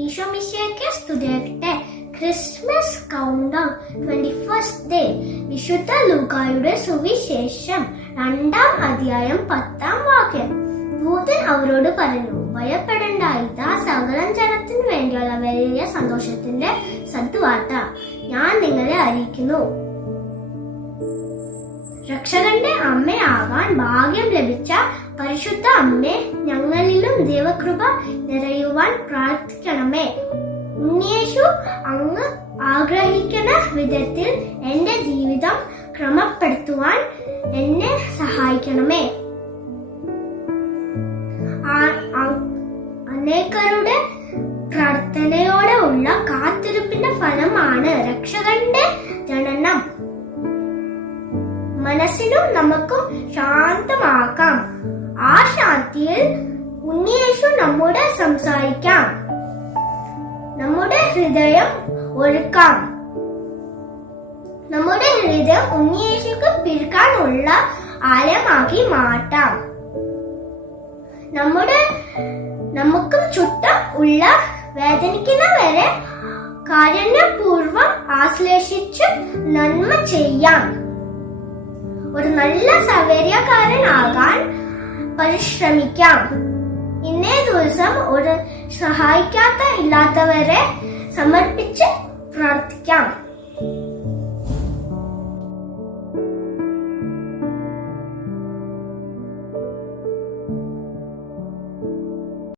ഈശോ മിശിഹായ്ക്ക് സ്തുതിയാകട്ടെ. Christmas count down 21st day. വിശുദ്ധ ലൂക്കായുടെ സുവിശേഷം 2-ാം അധ്യായം 10-ാം വാക്യം. ദൂതൻ അവരോട് പറഞ്ഞു, ഭയപ്പെടേണ്ട, ഇതാ സകലം ജനത്തിനു വേണ്ടിയുള്ള വലിയ സന്തോഷത്തിന്റെ സദ്വാർത്ത ഞാൻ നിങ്ങളെ അറിയിക്കുന്നു. രക്ഷകന്റെ അമ്മയാകാൻ ഭാഗ്യം ലഭിച്ച പരിശുദ്ധ അമ്മേ, ഞങ്ങളിലും ദൈവകൃപ നിറയുവാൻ പ്രാർത്ഥിക്കണമേ. ഉണ്ണിയേശു അങ്ങ് ആഗ്രഹിക്കുന്ന വിധത്തിൽ എന്റെ ജീവിതം ക്രമപ്പെടുത്തുവാൻ എന്നെ സഹായിക്കണമേ. അനേകരുടെ പ്രാർത്ഥനയോടെ ഉള്ള കാത്തിരിപ്പിന്റെ ഫലമാണ് രക്ഷകന്റെ ജനനം. മനസ്സിനും നമുക്കും ശാന്തമാക്കാം. ആ ശാന്തിയിൽ ഉണ്ണിയേശു നമ്മോട് സംസാരിക്കാം. നമ്മുടെ ഹൃദയം ഒരുക്കാം. നമ്മുടെ ഹൃദയം ഉണ്ണിയേശുക്ക് പിടിക്കാനുള്ള ആലയമാക്കി മാറ്റാം. നമുക്ക് ചുറ്റും ഉള്ള വേദനിക്കുന്നവരെ കാരുണ്യപൂർവ്വം ആശ്ലേഷിച്ച് നന്മ ചെയ്യാം. ഒരു നല്ല സൗകര്യക്കാരനാകാൻ പരിശ്രമിക്കാം. ഇന്നേ ദിവസം ഒരു സഹായിക്കാത്ത ഇല്ലാത്തവരെ സമർപ്പിച്ച് പ്രാർത്ഥിക്കാം.